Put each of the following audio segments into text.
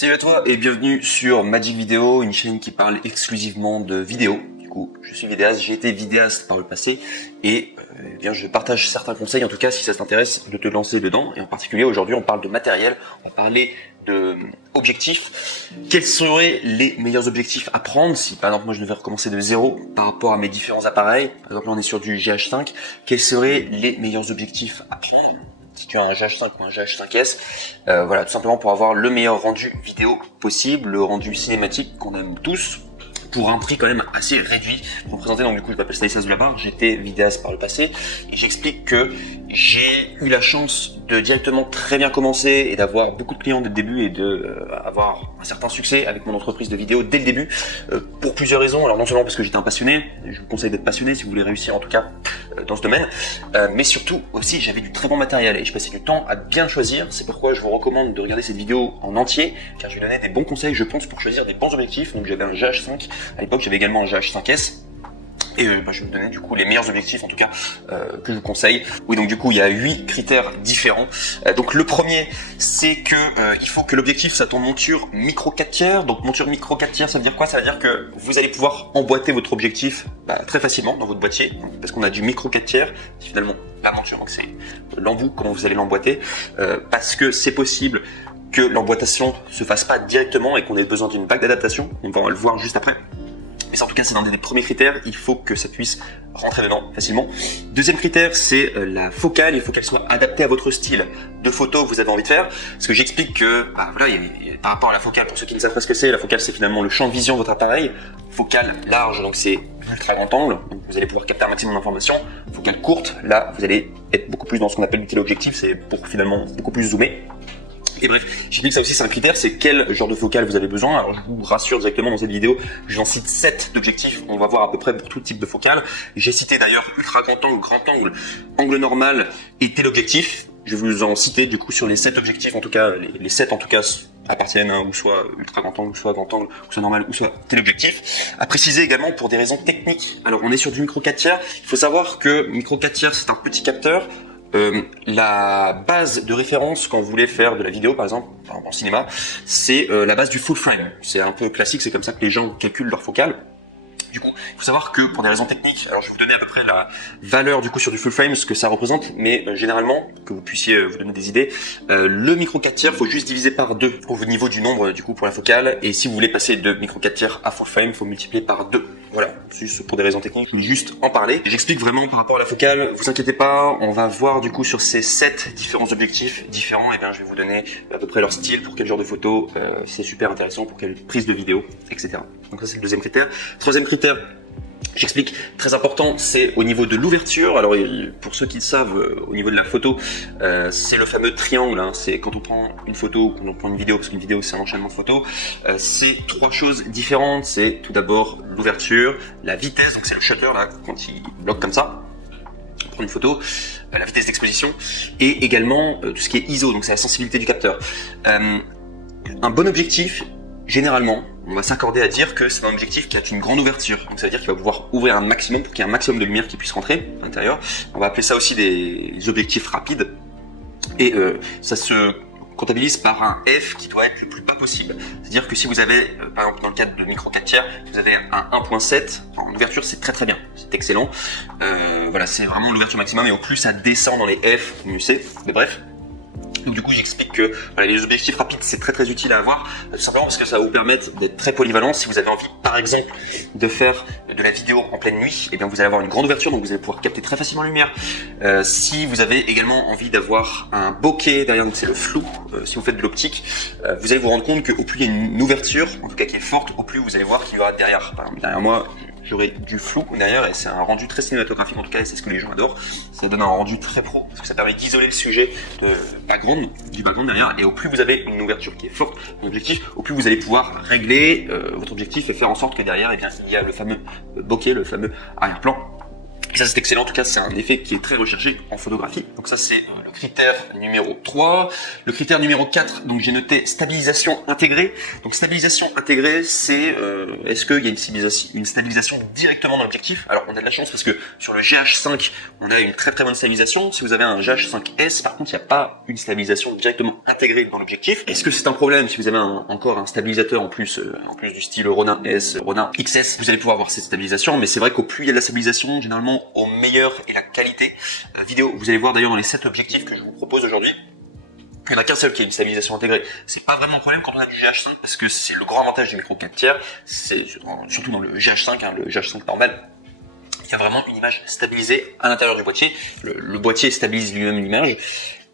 Salut à toi et bienvenue sur Magic Video, une chaîne qui parle exclusivement de vidéos. Du coup, je suis vidéaste, j'ai été vidéaste par le passé et bien je partage certains conseils, en tout cas si ça t'intéresse de te lancer dedans. Et en particulier aujourd'hui on parle de matériel, on va parler de objectifs. Quels seraient les meilleurs objectifs à prendre si par exemple moi je devais recommencer de zéro par rapport à mes différents appareils? Par exemple là on est sur du GH5, quels seraient les meilleurs objectifs à prendre si tu as un GH5 ou un GH5S, voilà, tout simplement pour avoir le meilleur rendu vidéo possible, le rendu cinématique qu'on aime tous, pour un prix quand même assez réduit. Pour me présenter, donc du coup je m'appelle Stanislas Delabarre, j'étais vidéaste par le passé et j'explique que j'ai eu la chance de directement très bien commencer et d'avoir beaucoup de clients dès le début et de avoir un certain succès avec mon entreprise de vidéo dès le début, pour plusieurs raisons. Alors non seulement parce que j'étais un passionné, je vous conseille d'être passionné si vous voulez réussir en tout cas dans ce domaine, mais surtout aussi j'avais du très bon matériel et je passais du temps à bien choisir. C'est pourquoi je vous recommande de regarder cette vidéo en entier, car je vais donner des bons conseils je pense pour choisir des bons objectifs. Donc j'avais un GH5 à l'époque, j'avais également un GH5S. Et je vais vous donner du coup les meilleurs objectifs en tout cas que je vous conseille. Oui, donc du coup il y a 8 critères différents. Donc le premier, c'est que il faut que l'objectif soit en monture micro 4 tiers. Donc monture micro 4 tiers, ça veut dire quoi? Ça veut dire que vous allez pouvoir emboîter votre objectif très facilement dans votre boîtier, parce qu'on a du micro 4 tiers, c'est finalement la monture, donc c'est l'embout, comment vous allez l'emboîter, parce que c'est possible que l'emboîtation se fasse pas directement et qu'on ait besoin d'une bague d'adaptation. On va le voir juste après. Mais ça, en tout cas, c'est l'un des premiers critères. Il faut que ça puisse rentrer dedans facilement. Deuxième critère, c'est la focale. Il faut qu'elle soit adaptée à votre style de photo que vous avez envie de faire. Parce que j'explique que, voilà, par rapport à la focale, pour ceux qui ne savent pas ce que c'est, la focale, c'est finalement le champ de vision de votre appareil. Focale large, donc c'est ultra grand angle. Donc vous allez pouvoir capter un maximum d'informations. Focale courte, là, vous allez être beaucoup plus dans ce qu'on appelle le téléobjectif. C'est pour finalement beaucoup plus zoomer. Et bref, j'ai dit que ça aussi c'est un critère, c'est quel genre de focale vous avez besoin. Alors je vous rassure directement dans cette vidéo, j'en cite 7 d'objectifs, on va voir à peu près pour tout type de focale. J'ai cité d'ailleurs ultra grand angle, angle normal et téléobjectif. Je vais vous en citer du coup sur les 7 objectifs, en tout cas les 7 en tout cas appartiennent ou soit ultra grand angle, soit grand angle, ou soit normal, ou soit téléobjectif. À préciser également pour des raisons techniques. Alors on est sur du micro 4 tiers, il faut savoir que micro 4 tiers c'est un petit capteur. La base de référence quand vous voulez faire de la vidéo par exemple en cinéma, c'est la base du full frame. C'est un peu classique, c'est comme ça que les gens calculent leur focale. Du coup, il faut savoir que pour des raisons techniques, alors je vais vous donner à peu près la valeur du coup sur du full frame, ce que ça représente, mais généralement, que vous puissiez vous donner des idées, le micro 4 tiers, faut juste diviser par 2 au niveau du nombre du coup pour la focale, et si vous voulez passer de micro 4 tiers à full frame, faut multiplier par 2. Voilà, juste pour des raisons techniques, je voulais juste en parler. J'explique vraiment par rapport à la focale, vous inquiétez pas, on va voir du coup sur ces 7 différents objectifs différents, et bien je vais vous donner à peu près leur style, pour quel genre de photo, c'est super intéressant, pour quelle prise de vidéo, etc. Donc ça c'est le deuxième critère. Troisième critère, j'explique, très important, c'est au niveau de l'ouverture. Alors pour ceux qui le savent, au niveau de la photo, c'est le fameux triangle, hein. C'est quand on prend une photo, quand on prend une vidéo, parce qu'une vidéo c'est un enchaînement de photos, c'est 3 choses différentes. C'est tout d'abord l'ouverture, la vitesse, donc c'est le shutter là, quand il bloque comme ça, on prend une photo, la vitesse d'exposition, et également tout ce qui est ISO, donc c'est la sensibilité du capteur. Un bon objectif, généralement, on va s'accorder à dire que c'est un objectif qui a une grande ouverture. Donc ça veut dire qu'il va pouvoir ouvrir un maximum pour qu'il y ait un maximum de lumière qui puisse rentrer à l'intérieur. On va appeler ça aussi des objectifs rapides. Et ça se comptabilise par un F qui doit être le plus bas possible. C'est-à-dire que si vous avez, par exemple dans le cadre de micro 4 tiers, vous avez un 1.7, en ouverture c'est très bien, c'est excellent. Voilà, c'est vraiment l'ouverture maximum et au plus ça descend dans les F, mieux c'est. Mais bref. Donc du coup j'explique que voilà, les objectifs rapides c'est très utile à avoir, tout simplement parce que ça va vous permettre d'être très polyvalent. Si vous avez envie par exemple de faire de la vidéo en pleine nuit, et bien vous allez avoir une grande ouverture, donc vous allez pouvoir capter très facilement la lumière. Si vous avez également envie d'avoir un bokeh derrière, donc c'est le flou, si vous faites de l'optique, vous allez vous rendre compte qu'au plus il y a une ouverture, en tout cas qui est forte, au plus vous allez voir qu'il y aura derrière. Par exemple, derrière moi, j'aurai du flou derrière et c'est un rendu très cinématographique en tout cas, et c'est ce que les gens adorent. Ça donne un rendu très pro parce que ça permet d'isoler le sujet du background derrière, et au plus vous avez une ouverture qui est forte, un objectif, au plus vous allez pouvoir régler votre objectif et faire en sorte que derrière, eh bien, il y a le fameux bokeh, le fameux arrière-plan. Et ça c'est excellent, en tout cas c'est un effet qui est très recherché en photographie. Donc ça c'est le le critère numéro 3. Le critère numéro 4, donc j'ai noté stabilisation intégrée. Donc stabilisation intégrée, c'est est-ce qu'il y a une stabilisation directement dans l'objectif? Alors on a de la chance parce que sur le GH5, on a une très très bonne stabilisation. Si vous avez un GH5S, par contre, il n'y a pas une stabilisation directement intégrée dans l'objectif. Est-ce que c'est un problème si vous avez encore un stabilisateur en plus du style Ronin S, Ronin XS, vous allez pouvoir avoir cette stabilisation, mais c'est vrai qu'au plus il y a de la stabilisation, généralement au meilleur est la qualité vidéo. Vous allez voir d'ailleurs dans les 7 objectifs que je vous propose aujourd'hui, il n'y en a qu'un seul qui a une stabilisation intégrée. C'est pas vraiment un problème quand on a du GH5 parce que c'est le grand avantage du micro 4/3, c'est surtout dans le GH5, le GH5 normal. Il y a vraiment une image stabilisée à l'intérieur du boîtier. Le boîtier stabilise lui-même l'image.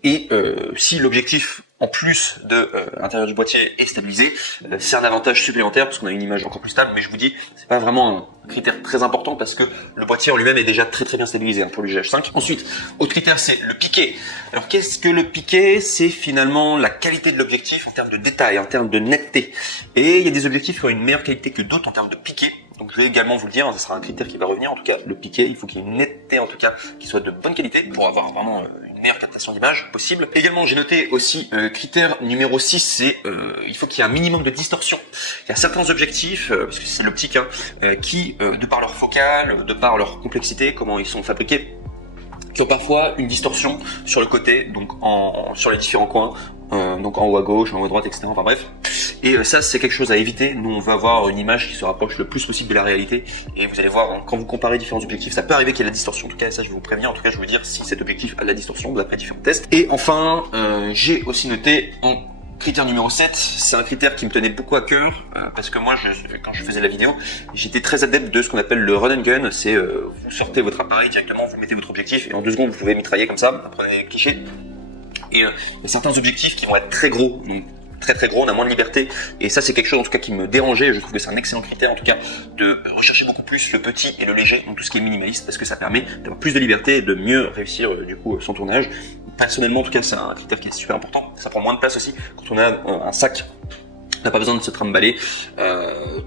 Et si l'objectif, en plus de l'intérieur du boîtier, est stabilisé, c'est un avantage supplémentaire parce qu'on a une image encore plus stable. Mais je vous dis, c'est pas vraiment un critère très important parce que le boîtier en lui-même est déjà très très bien stabilisé pour le GH5. Ensuite, autre critère, c'est le piqué. Alors qu'est-ce que le piqué? C'est finalement la qualité de l'objectif en termes de détail, en termes de netteté. Et il y a des objectifs qui ont une meilleure qualité que d'autres en termes de piqué. Donc je vais également vous le dire, ça sera un critère qui va revenir. En tout cas, le piqué, il faut qu'il y ait une netteté en tout cas qui soit de bonne qualité pour avoir vraiment une meilleure captation d'image possible. Également, j'ai noté aussi critère numéro 6, c'est il faut qu'il y ait un minimum de distorsion. Il y a certains objectifs, parce que c'est l'optique, qui, de par leur focale, de par leur complexité, comment ils sont fabriqués, qui ont parfois une distorsion sur le côté, donc sur les différents coins, donc en haut à gauche, en haut à droite, etc. Enfin bref. Et ça, c'est quelque chose à éviter. Nous, on veut avoir une image qui se rapproche le plus possible de la réalité. Et vous allez voir, quand vous comparez différents objectifs, ça peut arriver qu'il y ait de la distorsion. En tout cas, ça, je vais vous prévenir. En tout cas, je vais vous dire si cet objectif a de la distorsion d'après différents tests. Et enfin, j'ai aussi noté en critère numéro 7, c'est un critère qui me tenait beaucoup à cœur parce que moi, quand je faisais la vidéo, j'étais très adepte de ce qu'on appelle le run and gun. C'est vous sortez votre appareil directement, vous mettez votre objectif et en 2 secondes, vous pouvez mitrailler comme ça, apprenez les clichés. Et il y a certains objectifs qui vont être très gros, donc très très gros, on a moins de liberté, et ça c'est quelque chose en tout cas qui me dérangeait. Je trouve que c'est un excellent critère en tout cas de rechercher beaucoup plus le petit et le léger, donc tout ce qui est minimaliste, parce que ça permet d'avoir plus de liberté et de mieux réussir du coup son tournage. Personnellement en tout cas c'est un critère qui est super important, ça prend moins de place aussi quand on a un sac. On n'a pas besoin de se trimballer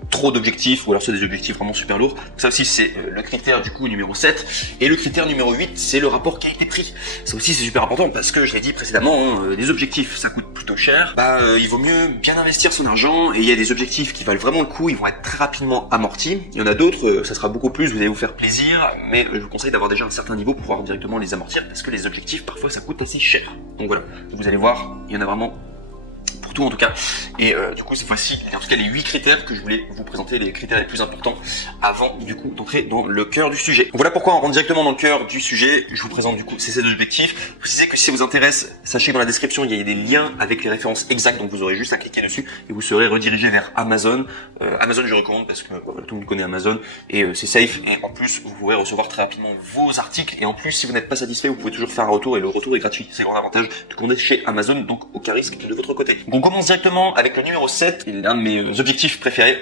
trop d'objectifs ou alors c'est des objectifs vraiment super lourds. Ça aussi c'est le critère du coup numéro 7. Et le critère numéro 8, c'est le rapport qualité-prix. Ça aussi c'est super important parce que je l'ai dit précédemment, des objectifs ça coûte plutôt cher. Il vaut mieux bien investir son argent, et il y a des objectifs qui valent vraiment le coup, ils vont être très rapidement amortis. Il y en a d'autres, ça sera beaucoup plus, vous allez vous faire plaisir, mais je vous conseille d'avoir déjà un certain niveau pour pouvoir directement les amortir parce que les objectifs parfois ça coûte assez cher. Donc voilà, vous allez voir, il y en a vraiment pour tout en tout cas. Et du coup, voici en tout cas les 8 critères que je voulais vous présenter, les critères les plus importants avant du coup d'entrer dans le cœur du sujet. Voilà pourquoi on rentre directement dans le cœur du sujet. Je vous présente du coup ces 7 objectifs. Vous savez que si ça vous intéresse, sachez que dans la description il y a des liens avec les références exactes, donc vous aurez juste à cliquer dessus et vous serez redirigé vers Amazon. Amazon je recommande parce que voilà, tout le monde connaît Amazon et c'est safe, et en plus vous pourrez recevoir très rapidement vos articles, et en plus si vous n'êtes pas satisfait vous pouvez toujours faire un retour et le retour est gratuit. C'est le grand avantage de commander chez Amazon, donc aucun risque de votre côté. Donc, on commence directement avec le numéro 7, et l'un de mes objectifs préférés,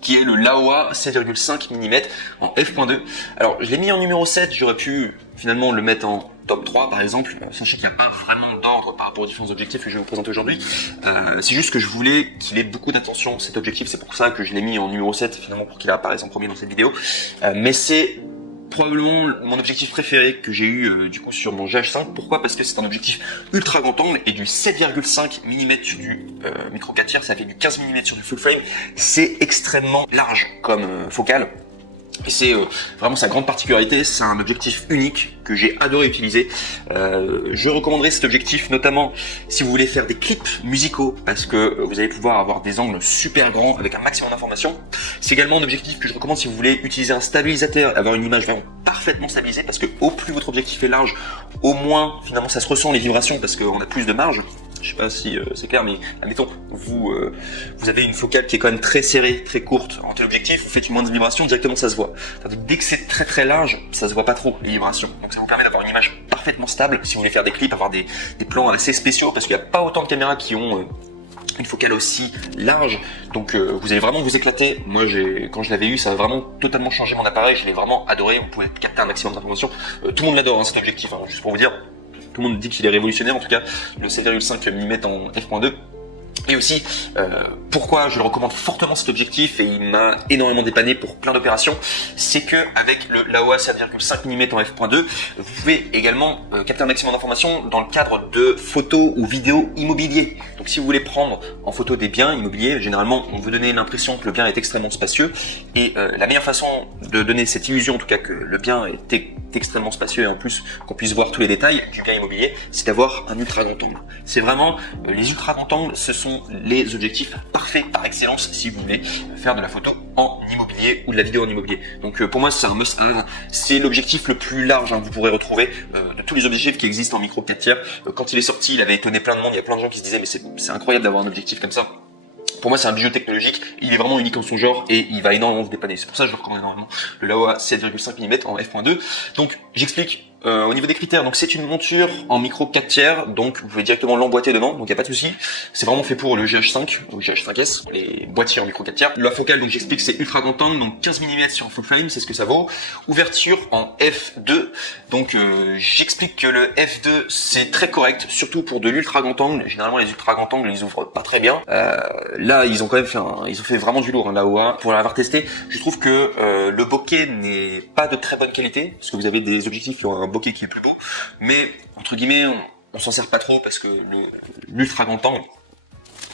qui est le Laowa 7,5 mm en f.2. Alors je l'ai mis en numéro 7, j'aurais pu finalement le mettre en top 3 par exemple. Sachez qu'il n'y a pas vraiment d'ordre par rapport aux différents objectifs que je vais vous présenter aujourd'hui. C'est juste que je voulais qu'il ait beaucoup d'attention cet objectif, c'est pour ça que je l'ai mis en numéro 7 finalement, pour qu'il apparaisse en premier dans cette vidéo. Mais c'est probablement mon objectif préféré que j'ai eu du coup sur mon GH5. Pourquoi? Parce que c'est un objectif ultra grand angle et du 7,5 mm du micro 4/3, ça fait du 15 mm sur du full frame. C'est extrêmement large comme focale. Et c'est vraiment sa grande particularité, c'est un objectif unique que j'ai adoré utiliser. Je recommanderais cet objectif notamment si vous voulez faire des clips musicaux, parce que vous allez pouvoir avoir des angles super grands avec un maximum d'informations. C'est également un objectif que je recommande si vous voulez utiliser un stabilisateur, avoir une image vraiment parfaitement stabilisée, parce que au plus votre objectif est large, au moins finalement ça se ressent les vibrations, parce qu'on a plus de marge. Je sais pas si c'est clair, mais admettons, vous avez une focale qui est quand même très serrée, très courte en téléobjectif, vous faites une moindre vibration, directement ça se voit. Dès que c'est très très large, ça se voit pas trop les vibrations. Donc ça vous permet d'avoir une image parfaitement stable. Si vous voulez faire des clips, avoir des plans assez spéciaux, parce qu'il n'y a pas autant de caméras qui ont une focale aussi large, donc vous allez vraiment vous éclater. Moi quand je l'avais eu, ça a vraiment totalement changé mon appareil, je l'ai vraiment adoré. Vous pouvez capter un maximum d'informations. Tout le monde l'adore cet objectif, juste pour vous dire. Tout le monde dit qu'il est révolutionnaire, en tout cas le 7,5 mm en f.2. Et aussi, pourquoi je le recommande fortement cet objectif, et il m'a énormément dépanné pour plein d'opérations, c'est que avec le Laowa 7,5 mm en f.2, vous pouvez également capter un maximum d'informations dans le cadre de photos ou vidéos immobiliers. Donc si vous voulez prendre en photo des biens immobiliers, généralement on veut donner l'impression que le bien est extrêmement spacieux, et la meilleure façon de donner cette illusion, en tout cas que le bien est extrêmement spacieux et en plus qu'on puisse voir tous les détails du bien immobilier, c'est d'avoir un ultra grand angle. C'est vraiment, les ultra grands angles, ce sont les objectifs parfaits par excellence si vous voulez faire de la photo en immobilier ou de la vidéo en immobilier. Donc pour moi c'est un must have, c'est l'objectif le plus large que vous pourrez retrouver de tous les objectifs qui existent en micro 4 tiers. Quand il est sorti, il avait étonné plein de monde, il y a plein de gens qui se disaient mais c'est incroyable d'avoir un objectif comme ça. Pour moi, c'est un bijou technologique, il est vraiment unique en son genre et il va énormément se dépanner. C'est pour ça que je le recommande énormément. Le Laowa 7,5 mm en f.2. Donc, j'explique au niveau des critères. Donc, c'est une monture en micro 4 tiers, donc vous pouvez directement l'emboîter dedans, donc il n'y a pas de souci. C'est vraiment fait pour le GH5 ou le GH5S, les boîtiers en micro 4 tiers. La focale, donc j'explique, c'est ultra grand angle, donc 15 mm sur full frame, c'est ce que ça vaut. Ouverture en f2, donc j'explique que le f2 c'est très correct, surtout pour de l'ultra grand angle. Généralement, les ultra grand angles, ils ouvrent pas très bien. Là, ils ont quand même fait ils ont fait vraiment du lourd, Laowa. Pour l'avoir testé, je trouve que le bokeh n'est pas de très bonne qualité, parce que vous avez des objectifs qui ont un bokeh qui est plus beau, mais entre guillemets, on s'en sert pas trop parce que l'ultra grand angle,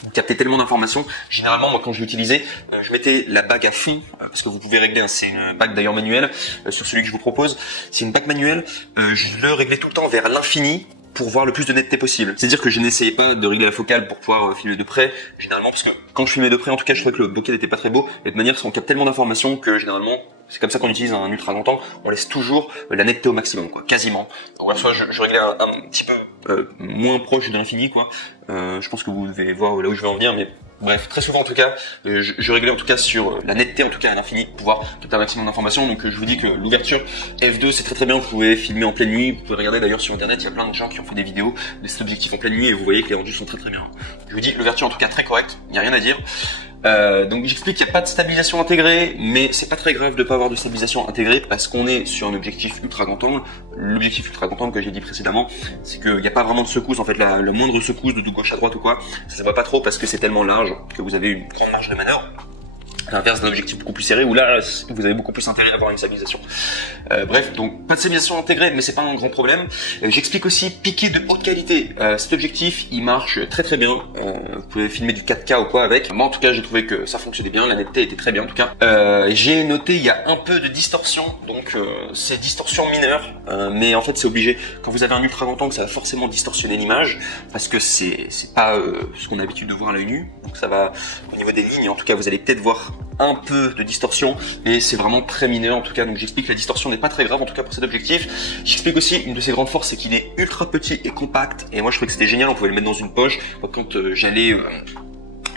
vous captez tellement d'informations. Généralement, moi, quand je l'utilisais, je mettais la bague à fond, parce que vous pouvez régler, c'est une bague d'ailleurs manuelle, sur celui que je vous propose, c'est une bague manuelle, je le réglais tout le temps vers l'infini, pour voir le plus de netteté possible. C'est-à-dire que je n'essayais pas de régler la focale pour pouvoir filmer de près, généralement, parce que quand je filmais de près, en tout cas, je trouvais que le bokeh n'était pas très beau, et de manière qu'on capte tellement d'informations que généralement, c'est comme ça qu'on utilise un ultra grand angle, on laisse toujours la netteté au maximum, quoi, quasiment. Donc, soit je réglais un petit peu moins proche de l'infini, quoi. Je pense que vous devez voir là où je vais en venir, mais bref, très souvent en tout cas, je réglais en tout cas sur la netteté en tout cas à l'infini pour pouvoir capter un maximum d'informations. Donc je vous dis que l'ouverture f2 c'est très très bien, vous pouvez filmer en pleine nuit, vous pouvez regarder d'ailleurs sur internet, il y a plein de gens qui ont fait des vidéos de cet objectif en pleine nuit et vous voyez que les rendus sont très très bien. Je vous dis l'ouverture en tout cas très correcte, il n'y a rien à dire. Donc j'explique qu'il n'y a pas de stabilisation intégrée, mais c'est pas très grave de pas avoir de stabilisation intégrée parce qu'on est sur un objectif ultra grand angle. L'objectif ultra grand angle que j'ai dit précédemment, c'est qu'il n'y a pas vraiment de secousse, en fait la moindre secousse de gauche à droite ou quoi, ça se voit pas trop parce que c'est tellement large que vous avez une grande marge de manœuvre. À l'inverse d'un objectif beaucoup plus serré où là vous avez beaucoup plus intérêt à avoir une stabilisation. Bref, donc pas de stabilisation intégrée, mais c'est pas un grand problème. J'explique aussi piqué de haute qualité. Cet objectif il marche très très bien. Vous pouvez filmer du 4K ou quoi avec. Moi en tout cas j'ai trouvé que ça fonctionnait bien, la netteté était très bien en tout cas. J'ai noté il y a un peu de distorsion, donc c'est distorsion mineure, mais en fait c'est obligé. Quand vous avez un ultra grand angle, ça va forcément distorsionner l'image parce que c'est pas ce qu'on a l'habitude de voir à l'œil nu. Donc ça va au niveau des lignes, en tout cas vous allez peut-être voir un peu de distorsion, mais c'est vraiment très mineur en tout cas, donc j'explique que la distorsion n'est pas très grave en tout cas pour cet objectif. J'explique aussi une de ses grandes forces, c'est qu'il est ultra petit et compact, et moi je trouvais que c'était génial, on pouvait le mettre dans une poche. Quand j'allais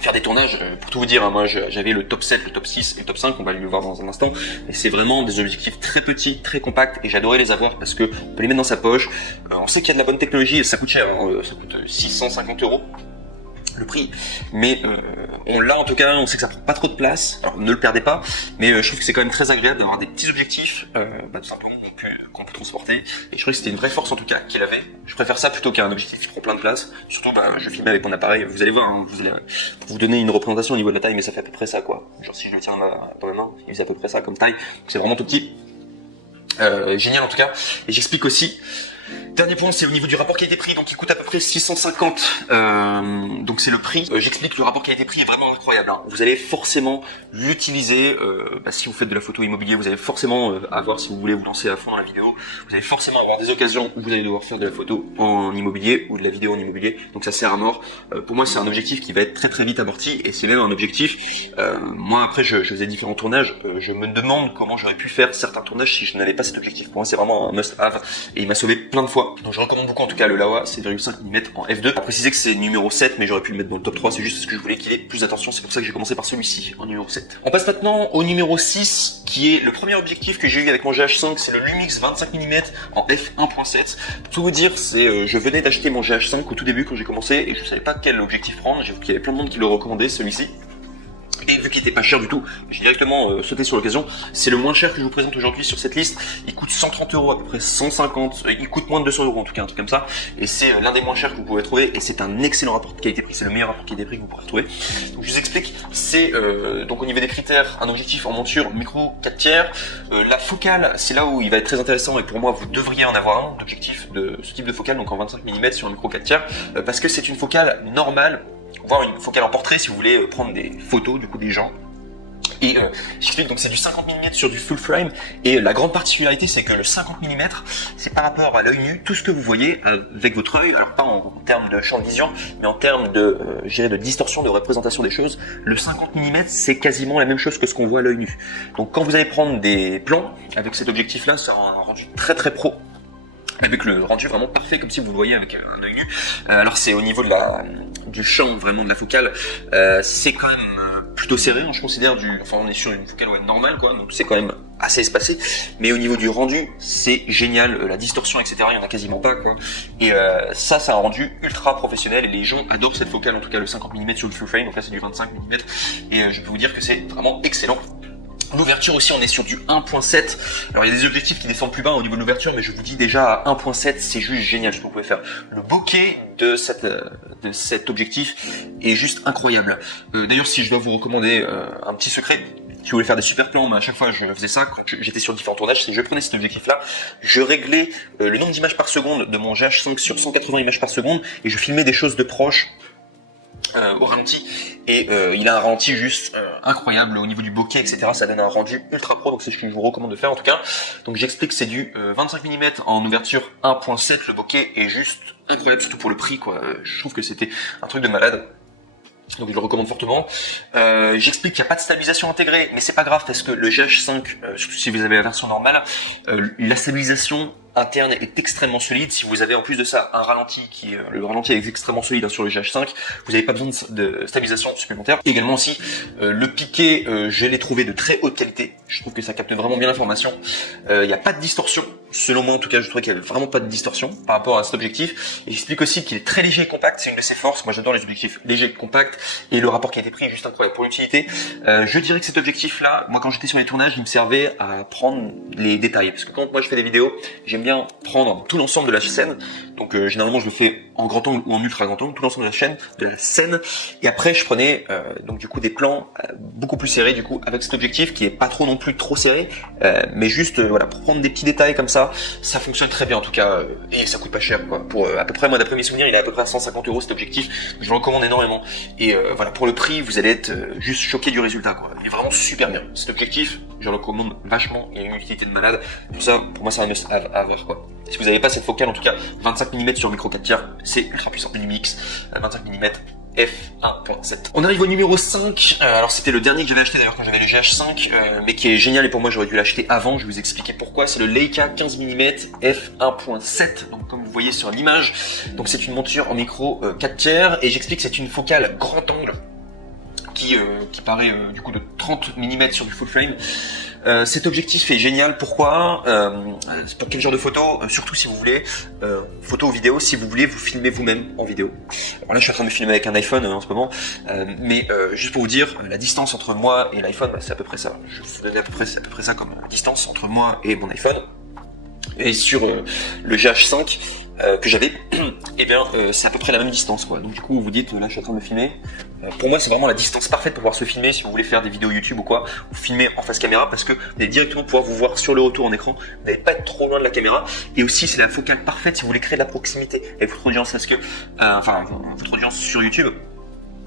faire des tournages, pour tout vous dire, hein, moi j'avais le top 7, le top 6 et le top 5, on va le voir dans un instant, et c'est vraiment des objectifs très petits, très compacts, et j'adorais les avoir parce que on peut les mettre dans sa poche. On sait qu'il y a de la bonne technologie, ça coûte cher, hein, ça coûte 650 € le prix, mais on l'a en tout cas, on sait que ça prend pas trop de place, alors ne le perdez pas, mais je trouve que c'est quand même très agréable d'avoir des petits objectifs tout simplement qu'on peut transporter, et je trouvais que c'était une vraie force en tout cas qu'il avait. Je préfère ça plutôt qu'un objectif qui prend plein de place, surtout je filmais avec mon appareil, vous allez voir, hein, pour vous donner une représentation au niveau de la taille, mais ça fait à peu près ça quoi, genre si je le tiens dans ma main, il fait à peu près ça comme taille, donc c'est vraiment tout petit. Génial en tout cas, et j'explique aussi. Dernier point, c'est au niveau du rapport qualité-prix, donc il coûte à peu près 650, donc c'est le prix. J'explique que le rapport qualité-prix est vraiment incroyable, hein. Vous allez forcément l'utiliser, si vous faites de la photo immobilier, vous allez forcément avoir, si vous voulez vous lancer à fond dans la vidéo, vous allez forcément avoir des occasions où vous allez devoir faire de la photo en immobilier ou de la vidéo en immobilier, donc ça sert à mort. Pour moi c'est un objectif qui va être très très vite amorti, et c'est même un objectif, moi après je faisais différents tournages, je me demande comment j'aurais pu faire certains tournages si je n'avais pas cet objectif. Pour moi c'est vraiment un must have, et il m'a sauvé plein de fois. Donc je recommande beaucoup en tout cas le Laowa 7,5 mm en f2. À préciser que c'est numéro 7, mais j'aurais pu le mettre dans le top 3, c'est juste parce que je voulais qu'il ait plus d'attention, c'est pour ça que j'ai commencé par celui-ci, en numéro 7. On passe maintenant au numéro 6, qui est le premier objectif que j'ai eu avec mon GH5, c'est le Lumix 25 mm en f1.7. Pour tout vous dire, je venais d'acheter mon GH5 au tout début quand j'ai commencé, et je savais pas quel objectif prendre, j'ai vu qu'il y avait plein de monde qui le recommandait, celui-ci. Et vu qu'il était pas cher du tout, j'ai directement sauté sur l'occasion. C'est le moins cher que je vous présente aujourd'hui sur cette liste. Il coûte 130 euros, à peu près 150. Il coûte moins de 200 euros en tout cas, un truc comme ça. Et c'est l'un des moins chers que vous pouvez trouver. Et c'est un excellent rapport de qualité-prix. C'est le meilleur rapport de qualité-prix que vous pourrez trouver. Donc je vous explique. C'est donc au niveau des critères, un objectif en monture micro 4 tiers. La focale, c'est là où il va être très intéressant. Et pour moi, vous devriez en avoir un d'objectif de ce type de focale, donc en 25 mm sur un micro 4 tiers, parce que c'est une focale normale, voire une focale en portrait si vous voulez prendre des photos du coup des gens. Et j'explique, donc c'est du 50 mm sur du full frame, et la grande particularité c'est que le 50 mm c'est par rapport à l'œil nu, tout ce que vous voyez avec votre œil, alors pas en termes de champ de vision, mais en termes de, je dirais, de distorsion, de représentation des choses, le 50 mm c'est quasiment la même chose que ce qu'on voit à l'œil nu. Donc quand vous allez prendre des plans avec cet objectif là, ça rend un rendu très très pro, avec le rendu vraiment parfait comme si vous le voyez avec un œil nu. Alors c'est au niveau de du champ vraiment de la focale, c'est quand même plutôt serré, hein, je considère enfin on est sur une focale normale quoi, donc c'est quand même assez espacé, mais au niveau du rendu c'est génial, la distorsion etc il y en a quasiment pas quoi, et ça c'est un rendu ultra professionnel et les gens adorent cette focale, en tout cas le 50 mm sur le full frame, donc là c'est du 25 mm, et je peux vous dire que c'est vraiment excellent. L'ouverture aussi, on est sur du 1.7. Alors il y a des objectifs qui descendent plus bas au niveau de l'ouverture, mais je vous dis déjà à 1.7, c'est juste génial ce que vous pouvez faire. Le bokeh de cet objectif est juste incroyable. D'ailleurs, si je dois vous recommander un petit secret, si vous voulez faire des super plans, mais à chaque fois je faisais ça quand j'étais sur différents tournages, c'est que je prenais cet objectif-là, je réglais le nombre d'images par seconde de mon GH5 sur 180 images par seconde, et je filmais des choses de proche. Au ralenti, et il a un ralenti juste incroyable au niveau du bokeh etc, ça donne un rendu ultra pro, donc c'est ce que je vous recommande de faire en tout cas. Donc j'explique, c'est du 25 mm en ouverture 1.7, le bokeh est juste incroyable, surtout pour le prix quoi, je trouve que c'était un truc de malade. Donc je le recommande fortement. J'explique qu'il n'y a pas de stabilisation intégrée, mais c'est pas grave parce que le GH5, surtout si vous avez la version normale, la stabilisation interne est extrêmement solide. Si vous avez en plus de ça un ralenti le ralenti est extrêmement solide hein, sur le GH5, vous n'avez pas besoin de stabilisation supplémentaire. Également aussi, le piqué, je l'ai trouvé de très haute qualité. Je trouve que ça capte vraiment bien l'information. Il n'y a pas de distorsion. Selon moi en tout cas, je trouvais qu'il n'y avait vraiment pas de distorsion par rapport à cet objectif. Et j'explique aussi qu'il est très léger et compact, c'est une de ses forces. Moi j'adore les objectifs légers et compacts, et le rapport qui a été pris est juste incroyable pour l'utilité. Je dirais que cet objectif là, moi quand j'étais sur les tournages, il me servait à prendre les détails, parce que quand moi je fais des vidéos, j'aime bien prendre tout l'ensemble de la scène. Donc généralement je le fais en grand angle ou en ultra grand angle, tout l'ensemble de la scène, et après je prenais donc du coup des plans beaucoup plus serrés du coup avec cet objectif qui est pas trop non plus trop serré, mais juste voilà, pour prendre des petits détails comme ça fonctionne très bien en tout cas, et ça coûte pas cher quoi. Pour à peu près, moi d'après mes souvenirs, il est à peu près à 150 euros cet objectif, je le recommande énormément, et voilà, pour le prix vous allez être juste choqué du résultat quoi. Il est vraiment super bien cet objectif, je le recommande vachement, il a une utilité de malade, pour ça pour moi c'est un must have à avoir quoi. Si vous n'avez pas cette focale, en tout cas 25 mm sur micro 4 tiers, c'est ultra puissant. Lumix 25 mm f1.7. On arrive au numéro 5, alors c'était le dernier que j'avais acheté d'ailleurs quand j'avais le GH5, mais qui est génial, et pour moi j'aurais dû l'acheter avant, je vais vous expliquer pourquoi. C'est le Leica 15 mm f1.7, donc comme vous voyez sur l'image, donc c'est une monture en micro 4 tiers, et j'explique que c'est une focale grand angle qui paraît du coup de 30 mm sur du full frame. Cet objectif est génial, pourquoi pour quel genre de photo, surtout si vous voulez photo ou vidéo, si vous voulez vous filmer vous-même en vidéo. Alors là je suis en train de me filmer avec un iPhone en ce moment, mais juste pour vous dire, la distance entre moi et l'iPhone, c'est à peu près ça. Je vais vous donner à peu près ça comme distance entre moi et mon iPhone. Et sur le GH5 que j'avais, et bien c'est à peu près la même distance quoi. Donc du coup vous vous dites, là je suis en train de me filmer, pour moi c'est vraiment la distance parfaite pour pouvoir se filmer si vous voulez faire des vidéos YouTube ou quoi, vous filmez en face caméra, parce que vous allez directement pouvoir vous voir sur le retour en écran, vous n'allez pas être trop loin de la caméra, et aussi c'est la focale parfaite si vous voulez créer de la proximité avec votre audience, parce que votre audience sur YouTube,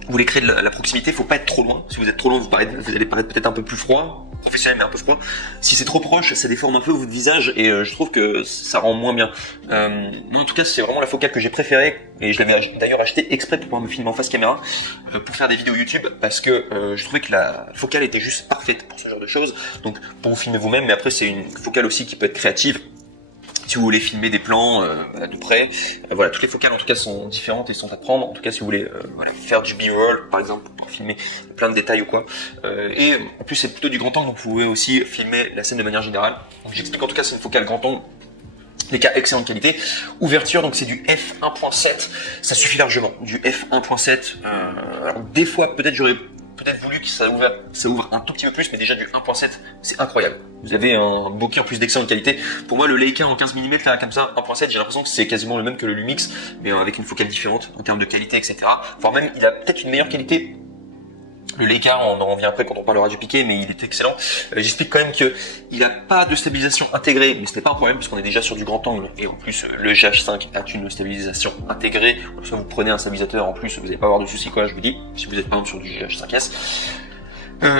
vous voulez créer de la proximité, faut pas être trop loin. Si vous êtes trop loin, vous allez paraître peut-être un peu plus froid, professionnel mais un peu froid. Si c'est trop proche, ça déforme un peu votre visage, et je trouve que ça rend moins bien. Moi en tout cas c'est vraiment la focale que j'ai préférée, et je l'avais d'ailleurs acheté exprès pour pouvoir me filmer en face caméra, pour faire des vidéos YouTube, parce que je trouvais que la focale était juste parfaite pour ce genre de choses. Donc pour vous filmer vous-même, mais après c'est une focale aussi qui peut être créative. Si vous voulez filmer des plans de près, voilà, toutes les focales en tout cas sont différentes et sont à prendre. En tout cas, si vous voulez voilà, faire du B-roll par exemple, pour filmer plein de détails ou quoi. Et en plus, c'est plutôt du grand angle, donc vous pouvez aussi filmer la scène de manière générale. Donc j'explique, en tout cas, c'est une focale grand angle. Les cas excellente qualité. Ouverture, donc c'est du f1.7, ça suffit largement. Du f1.7. Alors des fois, peut-être j'aurais peut-être voulu que ça ouvre un tout petit peu plus, mais déjà du 1.7, c'est incroyable. Vous avez un bokeh en plus d'excellente qualité. Pour moi, le Leica en 15 mm, là, comme ça, 1.7, j'ai l'impression que c'est quasiment le même que le Lumix, mais avec une focale différente en termes de qualité, etc. Voire même, il a peut-être une meilleure qualité. Le Leica, on en revient après quand on parlera du piqué, mais il est excellent. J'explique quand même que il n'a pas de stabilisation intégrée, mais ce n'est pas un problème puisqu'on est déjà sur du grand angle. Et en plus, le GH5 a une stabilisation intégrée. Donc, soit vous prenez un stabilisateur en plus, vous n'allez pas avoir de soucis, quoi, je vous dis, si vous êtes par exemple sur du GH5S.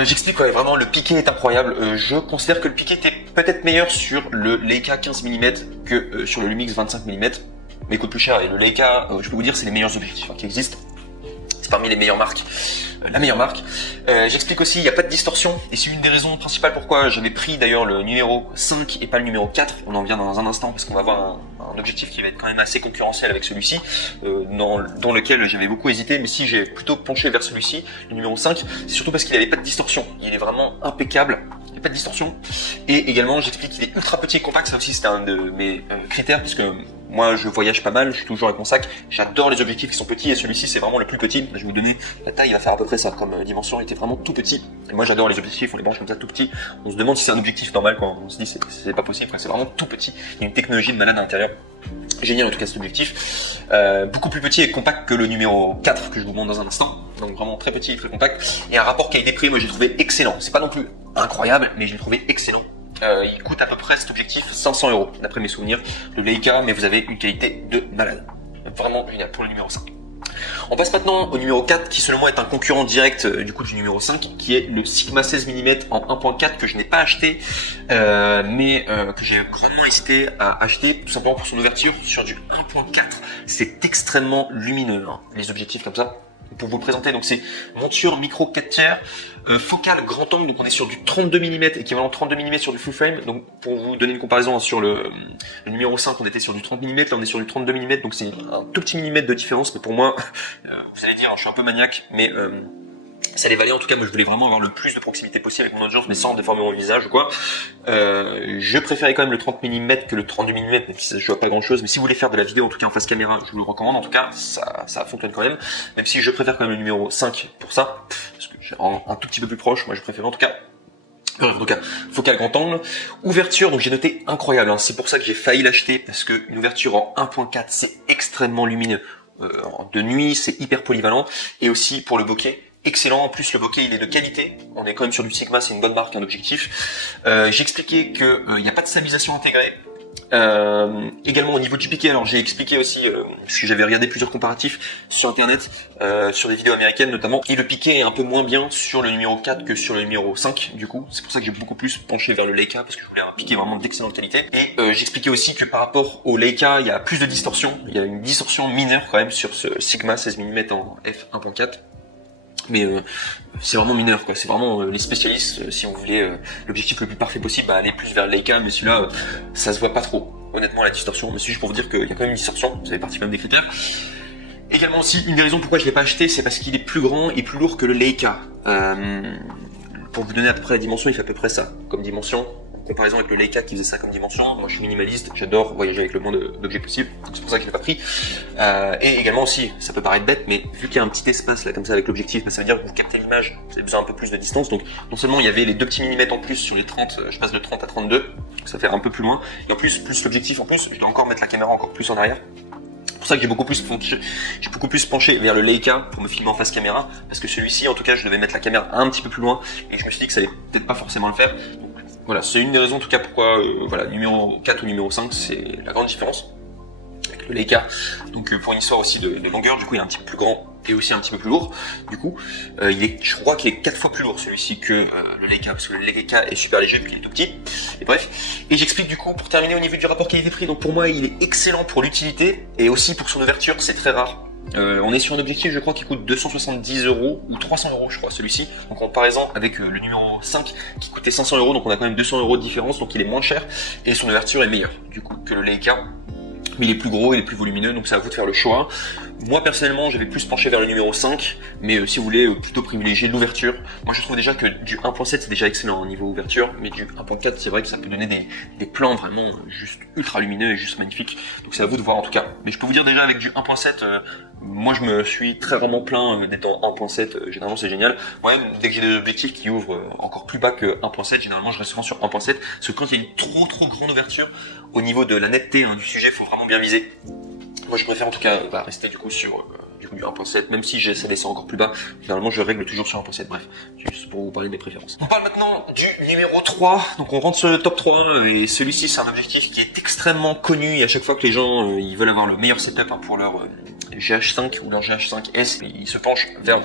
J'explique vraiment le piqué est incroyable. Je considère que le piqué était peut-être meilleur sur le Leica 15 mm que sur le Lumix 25 mm, mais il coûte plus cher. Et le Leica, je peux vous dire, c'est les meilleurs objectifs qui existent. C'est parmi les meilleures marques. La meilleure marque. J'explique aussi, il n'y a pas de distorsion, et c'est une des raisons principales pourquoi j'avais pris d'ailleurs le numéro 5 et pas le numéro 4. On en vient dans un instant parce qu'on va avoir un objectif qui va être quand même assez concurrentiel avec celui-ci, dans lequel j'avais beaucoup hésité, mais si j'ai plutôt penché vers celui-ci, le numéro 5, c'est surtout parce qu'il n'avait pas de distorsion. Il est vraiment impeccable. Il n'y a pas de distorsion. Et également, j'explique qu'il est ultra petit et compact. Ça aussi, c'était un de mes critères, puisque moi, je voyage pas mal, je suis toujours avec mon sac. J'adore les objectifs qui sont petits, et celui-ci, c'est vraiment le plus petit. Je vais vous donner la taille, il va faire à peu près ça, comme dimension, il était vraiment tout petit. Et moi, j'adore les objectifs, on les branche comme ça tout petit. On se demande si c'est un objectif normal quand on se dit c'est pas possible, c'est vraiment tout petit. Il y a une technologie de malade à l'intérieur. Génial en tout cas cet objectif. Beaucoup plus petit et compact que le numéro 4 que je vous montre dans un instant. Donc vraiment très petit et très compact. Et un rapport qualité-prix, moi j'ai trouvé excellent. C'est pas non plus incroyable, mais j'ai trouvé excellent. Il coûte à peu près cet objectif 500 € d'après mes souvenirs. Le Leica, mais vous avez une qualité de malade. Vraiment génial pour le numéro 5. On passe maintenant au numéro 4 qui selon moi est un concurrent direct du coup du numéro 5 qui est le Sigma 16 mm en 1.4 que je n'ai pas acheté mais que j'ai grandement hésité à acheter tout simplement pour son ouverture sur du 1.4. C'est extrêmement lumineux hein, les objectifs comme ça. Pour vous le présenter, donc c'est monture micro 4 tiers, focale grand angle, donc on est sur du 32 mm, équivalent 32 mm sur du full frame. Donc pour vous donner une comparaison sur le numéro 5, on était sur du 30 mm, là on est sur du 32 mm, donc c'est un tout petit millimètre de différence, mais pour moi, vous allez dire, je suis un peu maniaque, mais ça les valait. En tout cas, moi je voulais vraiment avoir le plus de proximité possible avec mon audience, mais sans déformer mon visage ou quoi. Je préférais quand même le 30 mm que le 32 mm, même si ça se joue à pas grand chose. Mais si vous voulez faire de la vidéo, en tout cas en face caméra, je vous le recommande. En tout cas, ça fonctionne quand même. Même si je préfère quand même le numéro 5 pour ça, parce que j'ai un tout petit peu plus proche, moi je préfère en tout cas. En tout cas, focale grand angle, ouverture, donc j'ai noté incroyable, hein. C'est pour ça que j'ai failli l'acheter, parce que une ouverture en 1.4, c'est extrêmement lumineux. De nuit, c'est hyper polyvalent, et aussi pour le bokeh, excellent. En plus, le bokeh, il est de qualité. On est quand même sur du Sigma, c'est une bonne marque, un objectif. J'ai expliqué que il n'y a pas de stabilisation intégrée. Également au niveau du piqué, alors j'ai expliqué aussi, parce que j'avais regardé plusieurs comparatifs sur internet, sur des vidéos américaines notamment, et le piqué est un peu moins bien sur le numéro 4 que sur le numéro 5 du coup. C'est pour ça que j'ai beaucoup plus penché vers le Leica, parce que je voulais un piqué vraiment d'excellente qualité. Et j'expliquais aussi que par rapport au Leica, il y a plus de distorsion, il y a une distorsion mineure quand même sur ce Sigma 16 mm en f1.4. Mais c'est vraiment mineur quoi, c'est vraiment les spécialistes, si vous voulez l'objectif le plus parfait possible, allez plus vers le Leica, mais celui-là ça se voit pas trop, honnêtement la distorsion, mais c'est juste pour vous dire qu'il y a quand même une distorsion, ça fait partie quand même des critères. Également aussi, une des raisons pourquoi je l'ai pas acheté, c'est parce qu'il est plus grand et plus lourd que le Leica. Pour vous donner à peu près la dimension, il fait à peu près ça, comme dimension. En comparaison avec le Leica qui faisait ça comme dimension, moi je suis minimaliste, j'adore voyager avec le moins d'objets possible, donc c'est pour ça que je l'ai pas pris. Et également aussi, ça peut paraître bête, mais vu qu'il y a un petit espace là comme ça avec l'objectif, ça veut dire que vous captez l'image, vous avez besoin un peu plus de distance, donc non seulement il y avait les 2 petits millimètres en plus sur les 30, je passe de 30 à 32, ça fait un peu plus loin, et en plus l'objectif en plus, je dois encore mettre la caméra encore plus en arrière. C'est pour ça que j'ai beaucoup plus penché vers le Leica pour me filmer en face caméra, parce que celui-ci en tout cas je devais mettre la caméra un petit peu plus loin, et je me suis dit que ça allait peut-être pas forcément le faire. Donc, voilà, c'est une des raisons en tout cas pourquoi voilà, numéro 4 ou numéro 5, c'est la grande différence avec le Leica. Donc pour une histoire aussi de longueur, du coup il est un petit peu plus grand et aussi un petit peu plus lourd. Du coup, je crois qu'il est 4 fois plus lourd celui-ci que le Leica, parce que le Leica est super léger vu qu'il est tout petit. Et bref, et j'explique du coup pour terminer au niveau du rapport qualité-prix. Donc pour moi il est excellent pour l'utilité et aussi pour son ouverture, c'est très rare. On est sur un objectif je crois qui coûte 270 € ou 300 € je crois celui-ci, en comparaison avec le numéro 5 qui coûtait 500 €, donc on a quand même 200 € de différence, donc il est moins cher et son ouverture est meilleure du coup que le Leica, mais il est plus gros, il est plus volumineux, donc c'est à vous de faire le choix. moi personnellement j'avais plus penché vers le numéro 5, mais si vous voulez plutôt privilégier l'ouverture, moi je trouve déjà que du 1.7 c'est déjà excellent au niveau ouverture, mais du 1.4 c'est vrai que ça peut donner des plans vraiment juste ultra lumineux et juste magnifiques, donc c'est à vous de voir en tout cas. Mais je peux vous dire déjà avec du 1.7, moi je me suis très rarement plaint d'être en 1.7, généralement c'est génial. Moi-même dès que j'ai des objectifs qui ouvrent encore plus bas que 1.7, généralement je reste souvent sur 1.7, parce que quand il y a une trop grande ouverture, au niveau de la netteté du sujet, il faut vraiment bien viser. Moi je préfère en tout cas rester du coup sur du 1.7, même si j'essaie de laisser encore plus bas, finalement je règle toujours sur 1.7, bref, juste pour vous parler de mes préférences. On parle maintenant du numéro 3, donc on rentre sur le top 3, et celui-ci c'est un objectif qui est extrêmement connu, et à chaque fois que les gens ils veulent avoir le meilleur setup pour leur GH5 ou leur GH5S, ils se penchent vers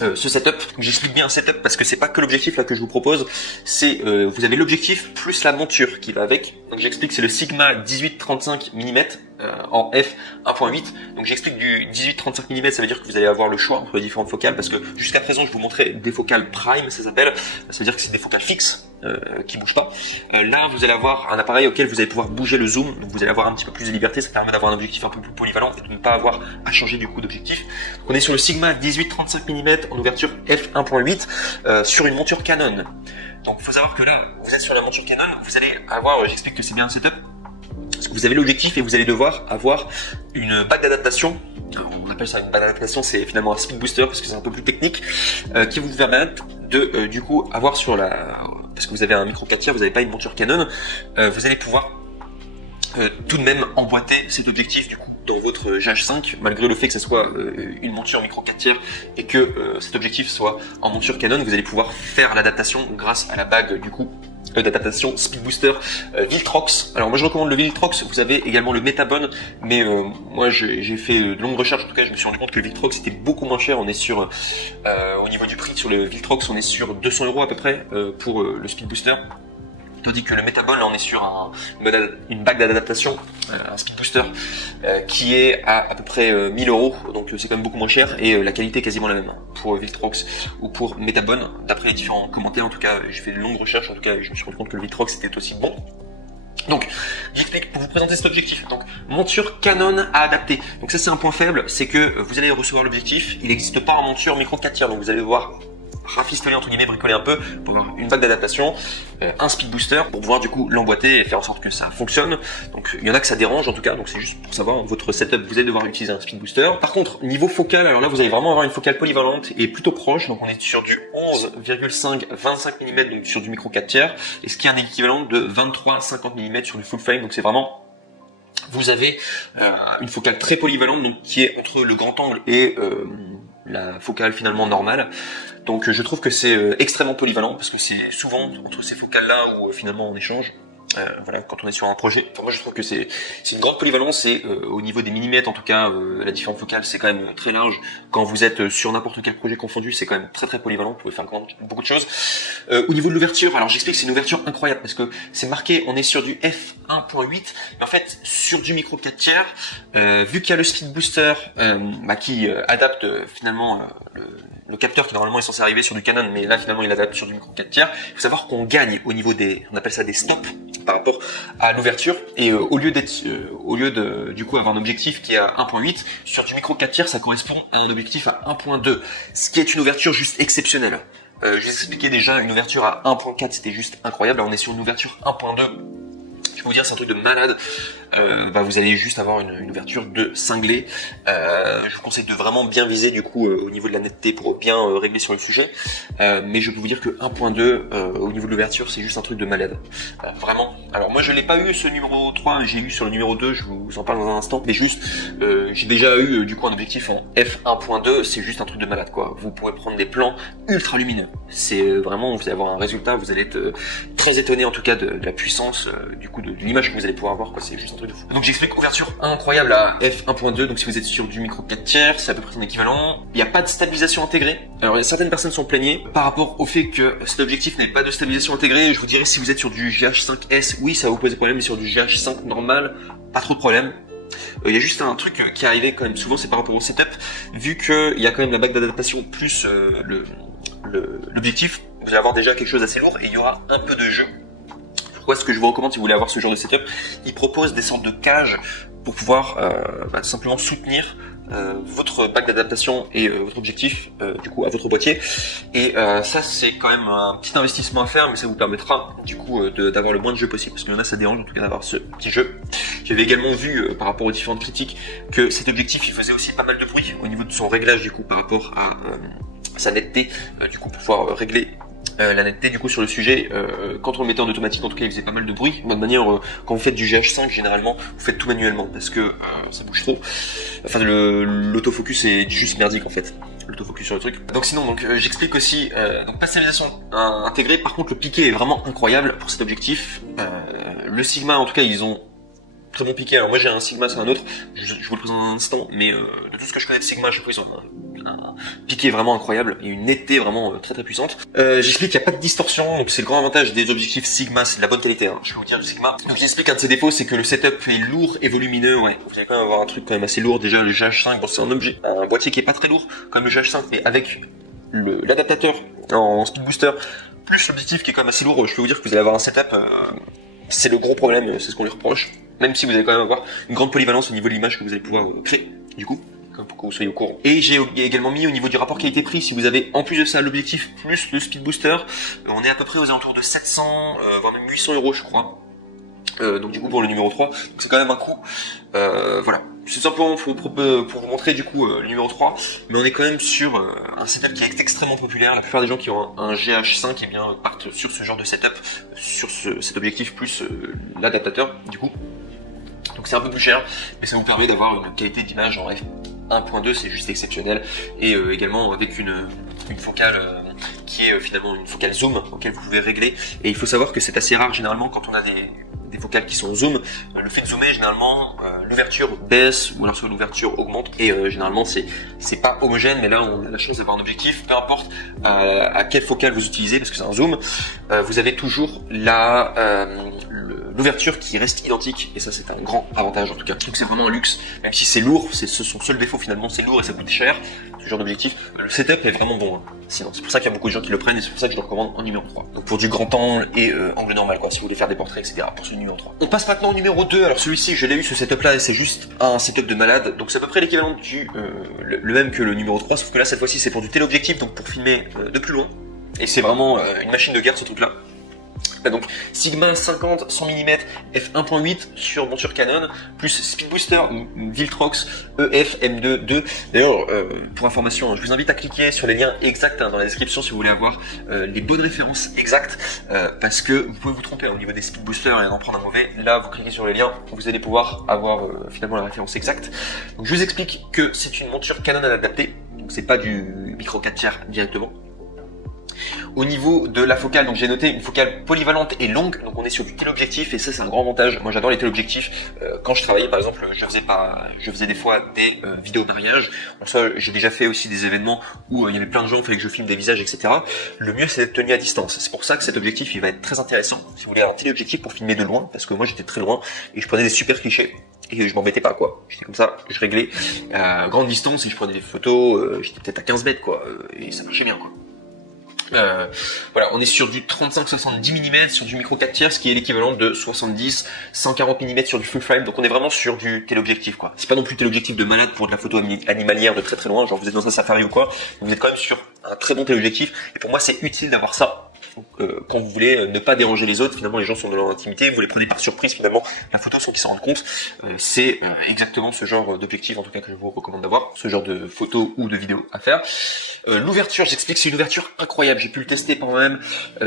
ce setup. J'explique bien un setup parce que c'est pas que l'objectif là que je vous propose, c'est vous avez l'objectif plus la monture qui va avec. Donc j'explique, c'est le Sigma 18-35 mm en f 1.8. Donc j'explique du 18-35 mm, ça veut dire que vous allez avoir le choix entre les différentes focales, parce que jusqu'à présent je vous montrais des focales prime, ça s'appelle, ça veut dire que c'est des focales fixes qui bougent pas. Là vous allez avoir un appareil auquel vous allez pouvoir bouger le zoom, donc vous allez avoir un petit peu plus de liberté, ça permet d'avoir un objectif un peu plus polyvalent et de ne pas avoir à changer du coup d'objectif. On est sur le Sigma 18-35 mm en ouverture f 1.8 sur une monture Canon. Donc il faut savoir que là vous êtes sur la monture Canon, vous allez avoir, j'explique que c'est bien un setup, parce que vous avez l'objectif et vous allez devoir avoir une bague d'adaptation. On appelle ça une bague d'adaptation, c'est finalement un speed booster parce que c'est un peu plus technique, qui vous permettre de du coup avoir sur la, parce que vous avez un micro 4 tiers, vous n'avez pas une monture Canon, vous allez pouvoir tout de même emboîter cet objectif du coup dans votre GH5, malgré le fait que ce soit une monture micro 4 tiers et que cet objectif soit en monture Canon, vous allez pouvoir faire l'adaptation grâce à la bague du coup d'adaptation Speed Booster Viltrox. Alors moi je recommande le Viltrox, vous avez également le Metabone, mais moi j'ai fait de longues recherches, en tout cas je me suis rendu compte que le Viltrox était beaucoup moins cher. On est sur, au niveau du prix sur le Viltrox, on est sur 200 € à peu près pour le Speed Booster. Tandis que le Metabone, là on est sur une bague d'adaptation, un Speed Booster, qui est à peu près 1000 €, donc c'est quand même beaucoup moins cher, et la qualité est quasiment la même pour Viltrox ou pour Metabone. D'après les différents commentaires, en tout cas j'ai fait de longues recherches, en tout cas je me suis rendu compte que le Viltrox était aussi bon. Donc, j'explique pour vous présenter cet objectif. Donc, monture Canon à adapter. Donc ça c'est un point faible, c'est que vous allez recevoir l'objectif, il n'existe pas en monture micro 4 tiers, donc vous allez voir rafistoler entre guillemets, bricoler un peu pour avoir une bague d'adaptation, un speed booster pour pouvoir du coup l'emboîter et faire en sorte que ça fonctionne. Donc il y en a que ça dérange en tout cas, donc c'est juste pour savoir votre setup, vous allez devoir utiliser un speed booster. Par contre niveau focal, alors là vous allez vraiment avoir une focale polyvalente et plutôt proche, donc on est sur du 11,5-25 mm, donc sur du micro 4 tiers, et ce qui est un équivalent de 23-50 mm sur du full frame, donc c'est vraiment, vous avez une focale très polyvalente, donc qui est entre le grand angle et la focale finalement normale. Donc je trouve que c'est extrêmement polyvalent, parce que c'est souvent entre ces focales là où finalement on échange. Voilà, quand on est sur un projet. Enfin, moi je trouve que c'est une grande polyvalence, et au niveau des millimètres en tout cas, la différence focale c'est quand même très large. Quand vous êtes sur n'importe quel projet confondu, c'est quand même très polyvalent, vous pouvez faire beaucoup de choses. Au niveau de l'ouverture, alors j'explique, c'est une ouverture incroyable parce que c'est marqué, on est sur du f 1.8, mais en fait sur du micro 4 tiers, vu qu'il y a le speed booster qui adapte finalement le capteur qui normalement est censé arriver sur du Canon, mais là finalement il adapte sur du micro 4 tiers. Il faut savoir qu'on gagne au niveau des, on appelle ça des stops par rapport à l'ouverture, et au lieu de du coup avoir un objectif qui est à 1.8 sur du micro 4 tiers, ça correspond à un objectif à 1.2, ce qui est une ouverture juste exceptionnelle. Je vous expliquais déjà, une ouverture à 1.4 c'était juste incroyable. Là on est sur une ouverture 1.2. Je peux vous dire, c'est un truc de malade. Vous allez juste avoir une ouverture de cinglé. Je vous conseille de vraiment bien viser du coup au niveau de la netteté pour bien régler sur le sujet. Mais je peux vous dire que 1.2 au niveau de l'ouverture, c'est juste un truc de malade. Vraiment. Alors moi je l'ai pas eu ce numéro 3, j'ai eu sur le numéro 2, je vous en parle dans un instant. Mais juste, j'ai déjà eu du coup un objectif en f1.2, c'est juste un truc de malade quoi. Vous pourrez prendre des plans ultra lumineux. C'est vraiment, vous allez avoir un résultat, vous allez être très étonné en tout cas de la puissance du coup de l'image que vous allez pouvoir avoir quoi. C'est juste un truc de fou. Donc j'explique, ouverture incroyable à f1.2, donc si vous êtes sur du micro 4 tiers, c'est à peu près son équivalent. Il n'y a pas de stabilisation intégrée. Alors certaines personnes sont plaignées par rapport au fait que cet objectif n'ait pas de stabilisation intégrée. Je vous dirais, si vous êtes sur du GH5S, oui ça va vous poser problème, mais sur du GH5 normal, pas trop de problème. Il y a juste un truc qui est arrivé quand même souvent, c'est par rapport au setup, vu qu'il y a quand même la bague d'adaptation plus l'objectif, vous allez avoir déjà quelque chose d'assez lourd et il y aura un peu de jeu. Pourquoi est-ce que je vous recommande si vous voulez avoir ce genre de setup? Il propose des sortes de cages pour pouvoir tout simplement soutenir votre bac d'adaptation et votre objectif du coup à votre boîtier. Et ça c'est quand même un petit investissement à faire, mais ça vous permettra du coup d'avoir le moins de jeu possible, parce qu'il y en a ça dérange en tout cas d'avoir ce petit jeu. J'avais également vu par rapport aux différentes critiques que cet objectif il faisait aussi pas mal de bruit au niveau de son réglage du coup par rapport à sa netteté, du coup pour pouvoir régler la netteté du coup sur le sujet. Quand on le mettait en automatique en tout cas il faisait pas mal de bruit. De toute manière quand vous faites du GH5 généralement vous faites tout manuellement parce que ça bouge trop. Enfin l'autofocus est juste merdique en fait, l'autofocus sur le truc. Donc sinon j'explique aussi donc pas de stabilisation intégrée. Par contre le piqué est vraiment incroyable pour cet objectif. Le Sigma en tout cas ils ont très bon piqué. Alors moi j'ai un Sigma, c'est un autre, je vous le présente dans un instant, mais de tout ce que je connais de Sigma, à chaque fois ils ont un piqué vraiment incroyable et une netteté vraiment très très puissante. J'explique qu'il n'y a pas de distorsion, donc c'est le grand avantage des objectifs Sigma, c'est de la bonne qualité, hein. Je vais vous dire du Sigma. Donc j'explique qu'un de ses défauts c'est que le setup est lourd et volumineux, ouais. Vous allez quand même avoir un truc quand même assez lourd. Déjà le GH5, bon c'est un boîtier qui est pas très lourd comme le GH5, mais avec l'adaptateur en speed booster, plus l'objectif qui est quand même assez lourd, je peux vous dire que vous allez avoir un setup, c'est le gros problème, c'est ce qu'on lui reproche. Même si vous allez quand même avoir une grande polyvalence au niveau de l'image que vous allez pouvoir créer, du coup, pour que vous soyez au courant. Et j'ai également mis au niveau du rapport qualité-prix, si vous avez en plus de ça l'objectif plus le speed booster, on est à peu près aux alentours de 700, voire même 800 € je crois. Donc du coup pour le numéro 3, c'est quand même un coût. Voilà, c'est simplement pour vous montrer du coup le numéro 3, mais on est quand même sur un setup qui est extrêmement populaire. La plupart des gens qui ont un GH5 eh bien, partent sur ce genre de setup, sur cet objectif plus l'adaptateur du coup. Donc c'est un peu plus cher, mais ça vous permet d'avoir une qualité d'image en f1.2, c'est juste exceptionnel. Et également avec une focale qui est finalement une focale zoom, auquel vous pouvez régler. Et il faut savoir que c'est assez rare généralement quand on a des focales qui sont zoom, le fait de zoomer généralement l'ouverture baisse ou alors soit l'ouverture augmente et généralement c'est pas homogène, mais là on a la chance d'avoir un objectif, peu importe à quelle focale vous utilisez parce que c'est un zoom, vous avez toujours l'ouverture qui reste identique et ça c'est un grand avantage en tout cas. Donc c'est vraiment un luxe, même si c'est lourd, c'est son seul défaut finalement, c'est lourd et ça coûte cher, ce genre d'objectif. Le setup est vraiment bon, hein. Sinon c'est pour ça qu'il y a beaucoup de gens qui le prennent et c'est pour ça que je le recommande en numéro 3. Donc pour du grand angle et angle normal quoi, si vous voulez faire des portraits etc. pour ce numéro 3. On passe maintenant au numéro 2, alors celui-ci je l'ai eu ce setup là et c'est juste un setup de malade, donc c'est à peu près l'équivalent du le même que le numéro 3, sauf que là cette fois-ci c'est pour du téléobjectif, donc pour filmer de plus loin. Et c'est vraiment une machine de guerre ce truc là. Donc Sigma 50 100 mm f1.8 sur monture Canon plus Speed Booster Viltrox EF M2. D'ailleurs pour information je vous invite à cliquer sur les liens exacts dans la description si vous voulez avoir les bonnes références exactes parce que vous pouvez vous tromper au niveau des Speed Boosters et en prendre un mauvais. Là vous cliquez sur les liens, vous allez pouvoir avoir finalement la référence exacte. Donc je vous explique que c'est une monture Canon adaptée, donc c'est pas du micro 4 tiers directement. Au niveau de la focale, donc j'ai noté une focale polyvalente et longue, donc on est sur du téléobjectif et ça c'est un grand avantage. Moi j'adore les téléobjectifs. Quand je travaillais par exemple, je faisais des fois des vidéos mariage. En soi, j'ai déjà fait aussi des événements où il y avait plein de gens, il fallait que je filme des visages, etc. Le mieux c'est d'être tenu à distance. C'est pour ça que cet objectif il va être très intéressant si vous voulez un téléobjectif pour filmer de loin, parce que moi j'étais très loin et je prenais des super clichés. Et je m'embêtais pas quoi, j'étais comme ça, je réglais à grande distance et je prenais des photos, j'étais peut-être à 15 mètres quoi, et ça marchait bien quoi. Voilà, on est sur du 35-70 mm sur du micro 4 tiers, ce qui est l'équivalent de 70-140 mm sur du full frame. Donc on est vraiment sur du téléobjectif quoi. C'est pas non plus téléobjectif de malade pour de la photo animalière de très très loin, genre vous êtes dans un safari ou quoi. Vous êtes quand même sur un très bon téléobjectif. Et pour moi c'est utile d'avoir ça. Donc, quand vous voulez ne pas déranger les autres, finalement les gens sont dans leur intimité, vous les prenez par surprise finalement, la photo sans qu'ils s'en rendent compte. C'est exactement ce genre d'objectif en tout cas que je vous recommande d'avoir, ce genre de photo ou de vidéo à faire. L'ouverture, j'explique, c'est une ouverture incroyable, j'ai pu le tester par moi-même,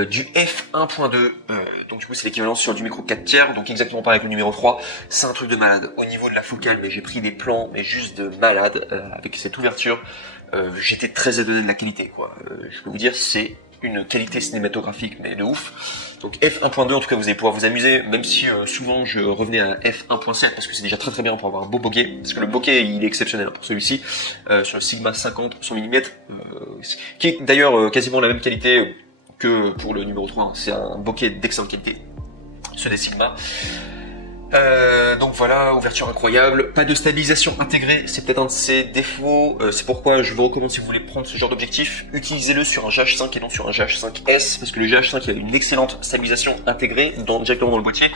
du f1.2, donc du coup c'est l'équivalent sur du micro 4 tiers, donc exactement pareil avec le numéro 3, c'est un truc de malade. Au niveau de la focale, mais j'ai pris des plans mais juste de malade avec cette ouverture, j'étais très étonné de la qualité quoi. Je peux vous dire c'est une qualité cinématographique mais de ouf. Donc f1.2 en tout cas vous allez pouvoir vous amuser, même si souvent je revenais à f1.7 parce que c'est déjà très très bien pour avoir un beau bokeh, parce que le bokeh il est exceptionnel pour celui-ci, sur le Sigma 50 100 mm, qui est d'ailleurs quasiment la même qualité que pour le numéro 3, hein. C'est un bokeh d'excellente qualité, ceux des Sigma. Donc voilà, ouverture incroyable, pas de stabilisation intégrée, c'est peut-être un de ses défauts, c'est pourquoi je vous recommande si vous voulez prendre ce genre d'objectif, utilisez-le sur un GH5 et non sur un GH5S, parce que le GH5 a une excellente stabilisation intégrée directement dans le boîtier,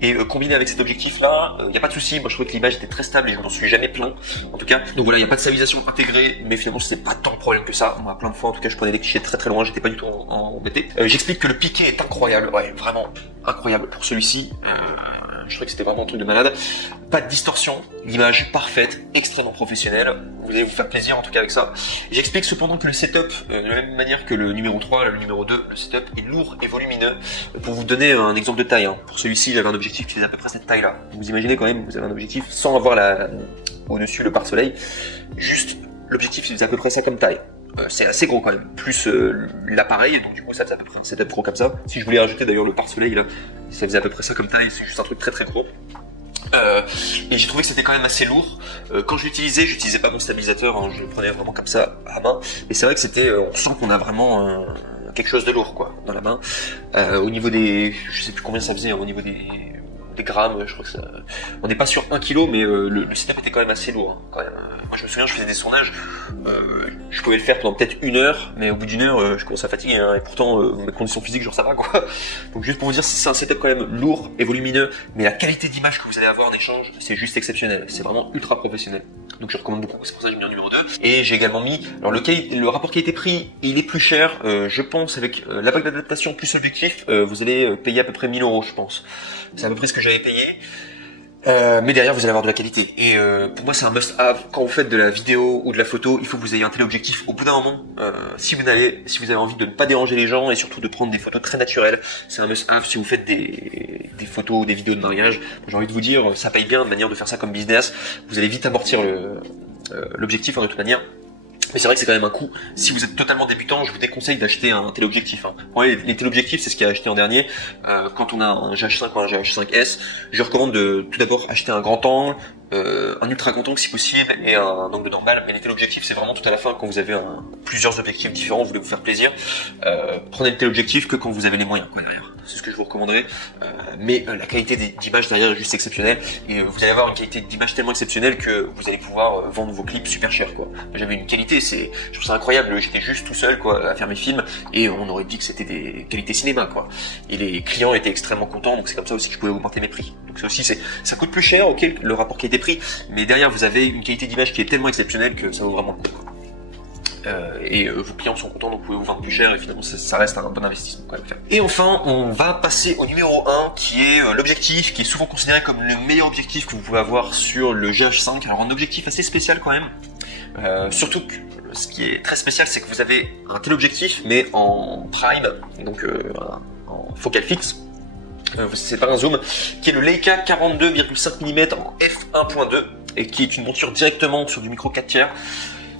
et combiné avec cet objectif là, il n'y a pas de souci. Moi je trouvais que l'image était très stable et je m'en suis jamais plaint, en tout cas. Donc voilà, il n'y a pas de stabilisation intégrée, mais finalement c'est pas tant de problème que ça. Moi plein de fois en tout cas je prenais des clichés très très loin, j'étais pas du tout embêté. J'explique que le piqué est incroyable, ouais vraiment incroyable pour celui-ci. Je trouvais que c'était vraiment un truc de malade. Pas de distorsion, l'image parfaite, extrêmement professionnelle. Vous allez vous faire plaisir en tout cas avec ça. J'explique cependant que le setup, de la même manière que le numéro 3, le numéro 2, le setup est lourd et volumineux. Pour vous donner un exemple de taille, pour celui-ci j'avais un objectif qui faisait à peu près cette taille-là. Vous imaginez quand même, vous avez un objectif sans avoir au-dessus le pare-soleil. Juste l'objectif faisait à peu près ça comme taille. C'est assez gros quand même, plus l'appareil, donc du coup ça faisait à peu près un setup gros comme ça. Si je voulais rajouter d'ailleurs le pare-soleil là, ça faisait à peu près ça comme taille, c'est juste un truc très très gros. Et j'ai trouvé que c'était quand même assez lourd. Quand je j'utilisais pas mon stabilisateur, je le prenais vraiment comme ça à main. Et c'est vrai que on sent qu'on a vraiment quelque chose de lourd quoi dans la main. Au niveau des, je sais plus combien ça faisait, au niveau des grammes, je crois que ça, on n'est pas sur 1 kg, mais le setup était quand même assez lourd quand même. Moi je me souviens, je faisais des sondages, je pouvais le faire pendant peut-être 1 heure, mais au bout d'1 heure, je commençais à fatiguer, et pourtant mes conditions physiques, genre ça va quoi. Donc juste pour vous dire, c'est un setup quand même lourd et volumineux, mais la qualité d'image que vous allez avoir en échange, c'est juste exceptionnel, c'est vraiment ultra professionnel. Donc je recommande beaucoup, c'est pour ça que j'ai mis en numéro 2. Et j'ai également mis, alors le rapport qualité-prix, il est plus cher, je pense avec la bague d'adaptation plus objectif, vous allez payer à peu près 1000 €, je pense. C'est à peu près ce que j'avais payé. Mais derrière vous allez avoir de la qualité et pour moi c'est un must have quand vous faites de la vidéo ou de la photo. Il faut que vous ayez un téléobjectif au bout d'un moment, si vous avez envie de ne pas déranger les gens et surtout de prendre des photos très naturelles. C'est un must have si vous faites des photos ou des vidéos de mariage. J'ai envie de vous dire, ça paye bien de manière de faire ça comme business. Vous allez vite amortir l'objectif de toute manière. Mais c'est vrai que c'est quand même un coût. Si vous êtes totalement débutant, je vous déconseille d'acheter un téléobjectif. Les téléobjectifs, c'est ce qu'il y a acheté en dernier. Quand on a un GH5 ou un GH5S, je recommande de tout d'abord acheter un grand angle, un ultra grand angle si possible et un angle normal. Mais les téléobjectifs, c'est vraiment tout à la fin quand vous avez plusieurs objectifs différents, vous voulez vous faire plaisir. Prenez le téléobjectif que quand vous avez les moyens quoi derrière. C'est ce que je vous recommanderais. Mais la qualité d'image derrière est juste exceptionnelle et vous allez avoir une qualité d'image tellement exceptionnelle que vous allez pouvoir vendre vos clips super cher quoi. J'avais une qualité, je trouve ça incroyable. J'étais juste tout seul quoi à faire mes films et on aurait dit que c'était des qualités cinéma quoi. Et les clients étaient extrêmement contents, donc c'est comme ça aussi que je pouvais augmenter mes prix. Donc ça aussi ça coûte plus cher, ok, le rapport qualité-prix, mais derrière vous avez une qualité d'image qui est tellement exceptionnelle que ça vaut vraiment le coup quoi. Et vos clients sont contents, donc vous pouvez vous vendre plus cher et finalement ça reste un bon investissement quand même à faire. Et enfin on va passer au numéro 1 qui est l'objectif qui est souvent considéré comme le meilleur objectif que vous pouvez avoir sur le GH5. Alors un objectif assez spécial quand même, surtout que ce qui est très spécial c'est que vous avez un téléobjectif mais en prime, donc en focale fixe. C'est pas un zoom, qui est le Leica 42,5 mm en f1.2 et qui est une monture directement sur du micro 4/3.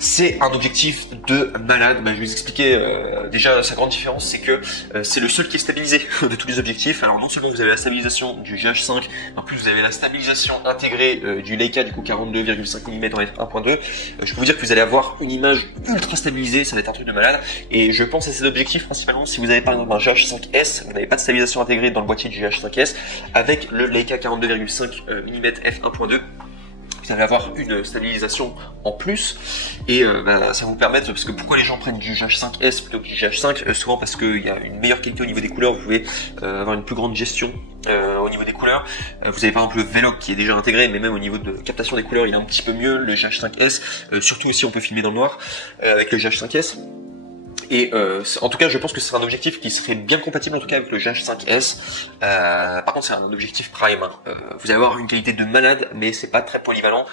C'est un objectif de malade. Je vais vous expliquer déjà sa grande différence, c'est que c'est le seul qui est stabilisé de tous les objectifs. Alors non seulement vous avez la stabilisation du GH5, mais en plus vous avez la stabilisation intégrée du Leica du coup 42,5 mm en f1.2. Je peux vous dire que vous allez avoir une image ultra stabilisée, ça va être un truc de malade. Et je pense à cet objectif principalement si vous avez par exemple un GH5S, vous n'avez pas de stabilisation intégrée dans le boîtier du GH5S, avec le Leica 42,5 mm f1.2. Vous allez avoir une stabilisation en plus et ça va vous permettre, parce que pourquoi les gens prennent du GH5S plutôt que du GH5, souvent parce qu'il y a une meilleure qualité au niveau des couleurs, vous pouvez avoir une plus grande gestion au niveau des couleurs. Vous avez par exemple le Vlog qui est déjà intégré, mais même au niveau de captation des couleurs il est un petit peu mieux le GH5S, surtout aussi on peut filmer dans le noir avec le GH5S. Et en tout cas, je pense que c'est un objectif qui serait bien compatible en tout cas avec le GH5S. Par contre, c'est un objectif prime. Vous allez avoir une qualité de malade, mais c'est pas très polyvalent.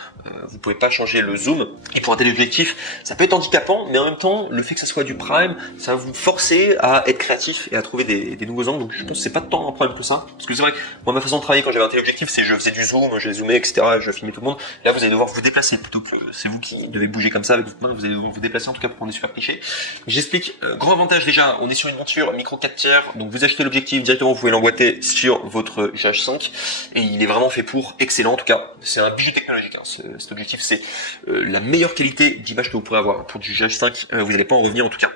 Vous pouvez pas changer le zoom. Et pour un téléobjectif, ça peut être handicapant, mais en même temps, le fait que ça soit du prime, ça va vous forcer à être créatif et à trouver des nouveaux angles. Donc je pense que c'est pas tant un problème que ça. Parce que c'est vrai que moi, ma façon de travailler quand j'avais un téléobjectif, c'est je faisais du zoom, je zoomais, etc. Je filmais tout le monde. Là, vous allez devoir vous déplacer plutôt que c'est vous qui devez bouger comme ça avec votre main. Vous allez devoir vous déplacer en tout cas pour prendre des super clichés. J'explique. Grand avantage déjà, on est sur une monture micro 4/3, donc vous achetez l'objectif directement, vous pouvez l'emboîter sur votre GH5 et il est vraiment fait pour, excellent en tout cas. C'est un bijou technologique, cet objectif, c'est la meilleure qualité d'image que vous pourrez avoir pour du GH5, vous n'allez pas en revenir en tout cas.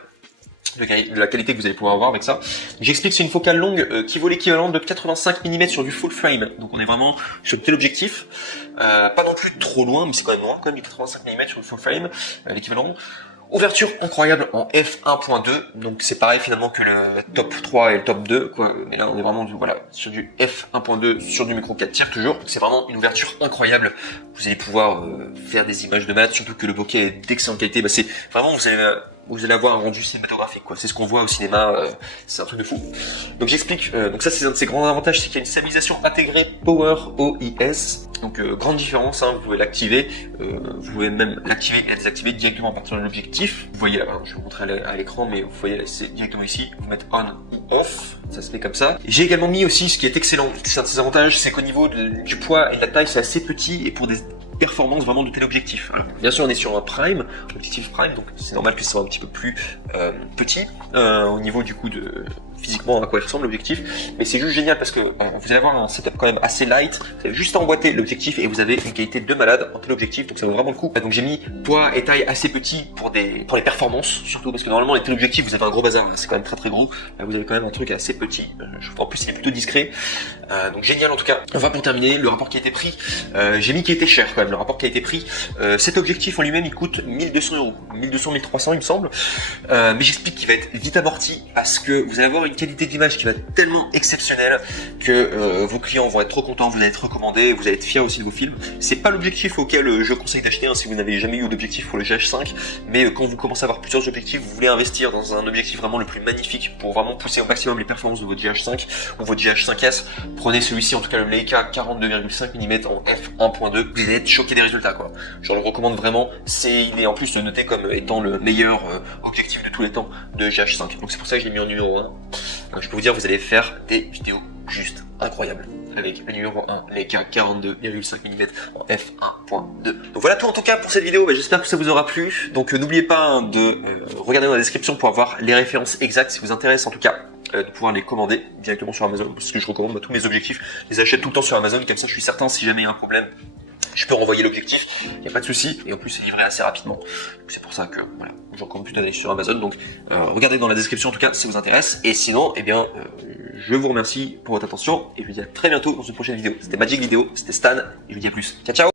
de la qualité que vous allez pouvoir avoir avec ça. J'explique que c'est une focale longue qui vaut l'équivalent de 85 mm sur du full frame. Donc on est vraiment sur tel objectif. Pas non plus trop loin, mais c'est quand même loin, quand même du 85 mm sur le full frame, l'équivalent. Ouverture incroyable en f1.2, donc c'est pareil finalement que le top 3 et le top 2, quoi. Mais là on est vraiment sur du f1.2 sur du micro 4 tiers toujours. C'est vraiment une ouverture incroyable. Vous allez pouvoir faire des images de malade, surtout que le bokeh est d'excellente qualité. Bah, c'est vraiment vous allez avoir un rendu cinématographique, quoi. C'est ce qu'on voit au cinéma, c'est un truc de fou. Donc j'explique, donc ça c'est un de ses grands avantages, c'est qu'il y a une stabilisation intégrée Power OIS. Donc grande différence, hein, vous pouvez l'activer, vous pouvez même l'activer et la désactiver directement à partir de l'objectif. Vous voyez là, je vais vous montrer à l'écran, mais vous voyez c'est directement ici, vous mettez on ou off, ça se met comme ça. J'ai également mis aussi ce qui est excellent, c'est un de ses avantages, c'est qu'au niveau du poids et de la taille, c'est assez petit et pour des performance vraiment de tel objectif. Alors, bien sûr on est sur un prime, objectif prime, donc c'est normal que ce soit un petit peu plus petit au niveau du coup de physiquement à quoi il ressemble l'objectif, mais c'est juste génial parce que vous allez avoir un setup quand même assez light, vous avez juste à emboîter l'objectif et vous avez une qualité de malade en tel objectif, donc ça vaut vraiment le coup. Donc j'ai mis poids et taille assez petit pour les performances, surtout parce que normalement les téléobjectifs vous avez un gros bazar, c'est quand même très gros, là vous avez quand même un truc assez petit, en plus il est plutôt discret, donc génial en tout cas. Enfin pour terminer, le rapport qui a été pris, j'ai mis qui était cher quand même, le rapport qui a été pris, cet objectif en lui-même il coûte 1200 €, 1200, 1300 il me semble, mais j'explique qu'il va être vite amorti parce que vous allez avoir une qualité d'image qui va être tellement exceptionnelle que vos clients vont être trop contents, vous allez être recommandé, vous allez être fiers aussi de vos films. C'est pas l'objectif auquel je conseille d'acheter si vous n'avez jamais eu d'objectif pour le GH5, mais quand vous commencez à avoir plusieurs objectifs, vous voulez investir dans un objectif vraiment le plus magnifique pour vraiment pousser au maximum les performances de votre GH5 ou votre GH5S, prenez celui-ci, en tout cas le Leica 42,5 mm en f1.2, vous allez être choqué des résultats quoi. Je le recommande vraiment, il est en plus noté comme étant le meilleur objectif de tous les temps de GH5, donc c'est pour ça que je l'ai mis en numéro 1. Je peux vous dire, vous allez faire des vidéos juste incroyables avec le numéro 1, Leica 42,5 mm en f1.2. Donc voilà tout en tout cas pour cette vidéo, j'espère que ça vous aura plu. Donc n'oubliez pas de regarder dans la description pour avoir les références exactes si vous intéresse en tout cas. De pouvoir les commander directement sur Amazon, parce que je recommande tous mes objectifs, je les achète tout le temps sur Amazon, comme ça je suis certain si jamais il y a un problème, je peux renvoyer l'objectif, il n'y a pas de souci, et en plus c'est livré assez rapidement. C'est pour ça que voilà, je recommande plutôt d'aller sur Amazon, donc regardez dans la description en tout cas si ça vous intéresse, et sinon, eh bien, je vous remercie pour votre attention, et je vous dis à très bientôt dans une prochaine vidéo. C'était Magic Vidéo, c'était Stan, et je vous dis à plus. Ciao ciao.